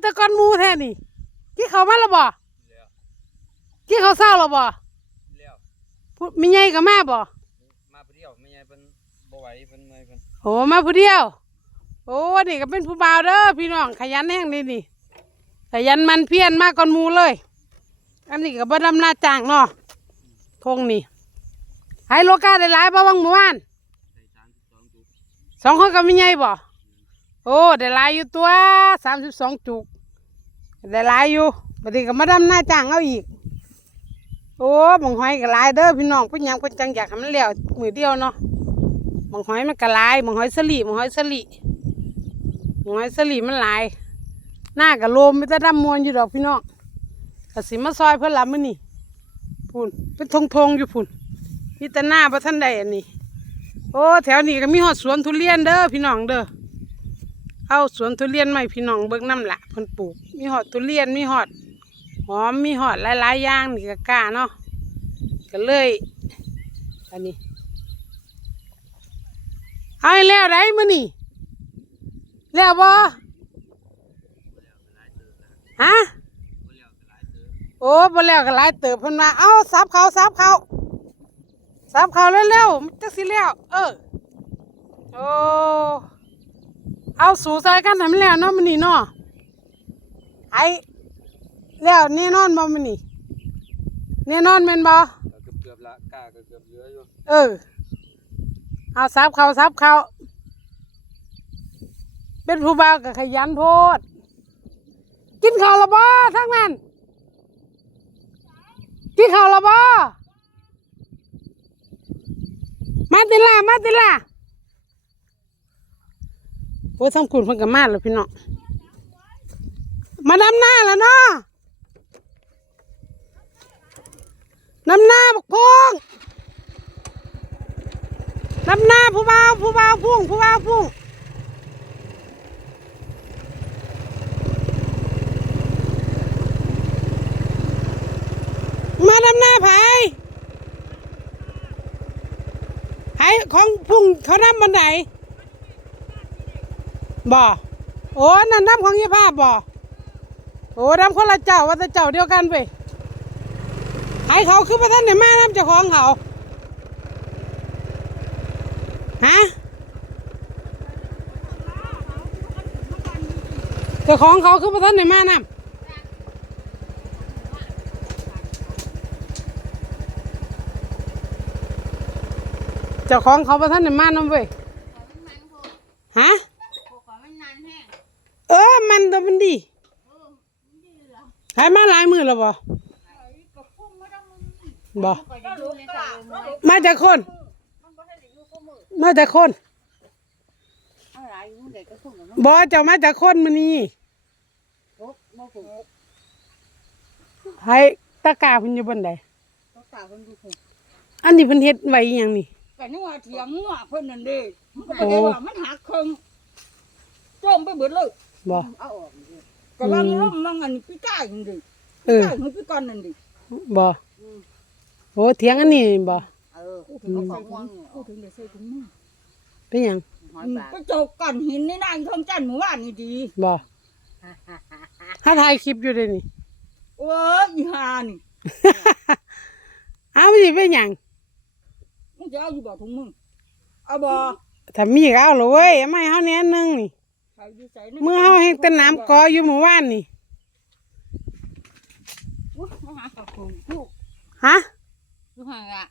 แต่ก่อนหมูแท้นี่กี่เขาวมาแล้วบ่แล้วกี่เขาวเศร้าแล้วบ่แล้วพูดมีใหญ่กับแม่บ่มาผู้เดียวไม่ใช่เพิ่นบ่ไหวเพิ่นเมื่อยเพิ่นโอ้มาผู้เดียว โอ้นี่ก็เป็นผู้บ่าวเด้อพี่น้องขยันแห้งนี่นี่ขยันหมันเพียรมากก่อนหมูเลย อันนี้ก็บ่ดำนาจ้างเนาะทงนี่ให้โลกาได้หลายบ่วังหมู่บ้านใส่32จุกสองคนก็มีใหญ่บ่ โอ้ได้ลายอยู่ตัวสามสิบสองจุกได้ลายอยู่บัดนี้ก็มาดำหน้าจ้างเอาอีก โอ้บังหอยก็หลายเด้อพี่น้องพิ่ยังเพิ่จังอยากให้มันแล้วมือเดียวเนาะบังหอยมันก็หลายบังหอยสลีบังหอยสลีบังหอยสลีมันลาย หน้ากับโลมไม่ได้ดำมวนอยู่ดอกพี่น้องก็สิมาซอยเพิ่นละมื้อนี่พุ่นเป็นทงทงอยู่พุ่นมีแต่หน้าบ่ทันได้อันนี้โอ้แถวนี้ก็มีหอดสวนทุเรียนเด้อพี่น้องเด้อ เอาสวนทุเรียนใหม่พี่น้องเบิ่งน้ำละเพิ่นปลูก มีหอดทุเรียนมีหอดหอมมีหอดหลายๆอย่างนี่ก็กล้าเนาะก็เลยอันนี้เอาแล้วได้มื้อนี่แล้วบ่ฮะโอ้บ่แล้วก็หลายเติบเพิ่นมาเอ้าซับเขาซับเขาซับเขาเร็วๆมันจักสิแล้วเออโอ้ เอาสู่ใส่กันทำแล้วเนาะมันนี่เนาะไอ้แล้วแน่นอนบ่มันนี่แน่นอนแม่นบ่ก็เกือบๆละกล้าก็เกือบเหลืออยู่เออเอาซับเขาซับเขาเป็นผู้บ่าวก็ขยันโพด กินข้าวและบ่ทั้งนั้นกินข้าวและบ่มาติล่ะมาติล่ะ โอ้ยทำคุณเพิ่นกับมาแล้วพี่น้องมาดำหน้าแล้วเนาะดำหน้าบักพงดำหน้าผู้บ่าวผู้บ่าวพุ่งผู้บ่าวพุ่งมาดำหน้าไผไผของพุ่งเขานำบันได บ่โอ้นั่นน้ำของยี่ภาพบ่โอ้น้ำคนละเจ้าว่าแต่เจ้าเดียวกันไปไผเขาคือพระท่านในมาน้ำเจ้าของเขาฮะเจ้าของเขาคือพระท่านในมาน้ำเจ้าของเขาประท่านในม่านน้ำเว้ยฮะ มันตัวมันดีหายมาหลายมือแล้วบ่บ่มาจากคน มาจากคนบ่เจ้ามาจากคนมันนี่ให้ตะกาเพิ่นอยู่บนใดอันนี้เพิ่นเฮ็ดไว้อหยังนี่ก็นึกว่าเถียงงัวเพิ่นนั่นเด้มันก็ได้ว่ามันหักคงจมไปเบิดเลย บ่เอาออกนี่ก็ลังล้มลังอันนี้พี่ก้ายนั่นดิเออก้ายของพี่ก้อนนั่นดิบ่โอ้เถียงอันนี้บ่เออพูดถึงเอาของวังพูดถึงเดี๋ยวใส่ถุงมือเป็นหยังก็โจกก้อนหินในนางทองจันทร์หมู่บ้านนี่ดีบ่ถ้าถ่ายคลิปอยู่เด้นี่โอ้ยอีห่านี่อ้าวมันสิเป็นหยังมึงจะเอาอยู่บ่ถุงมือเอาบ่ถ้ามีก็เอาเลยเว้ยเอามาให้เฮาแหน่นึงนี่ เมื่อเฮาเห็นต้นน้ำกออยู่หมู่บ้านนี่ฮะ ดูห่างอะ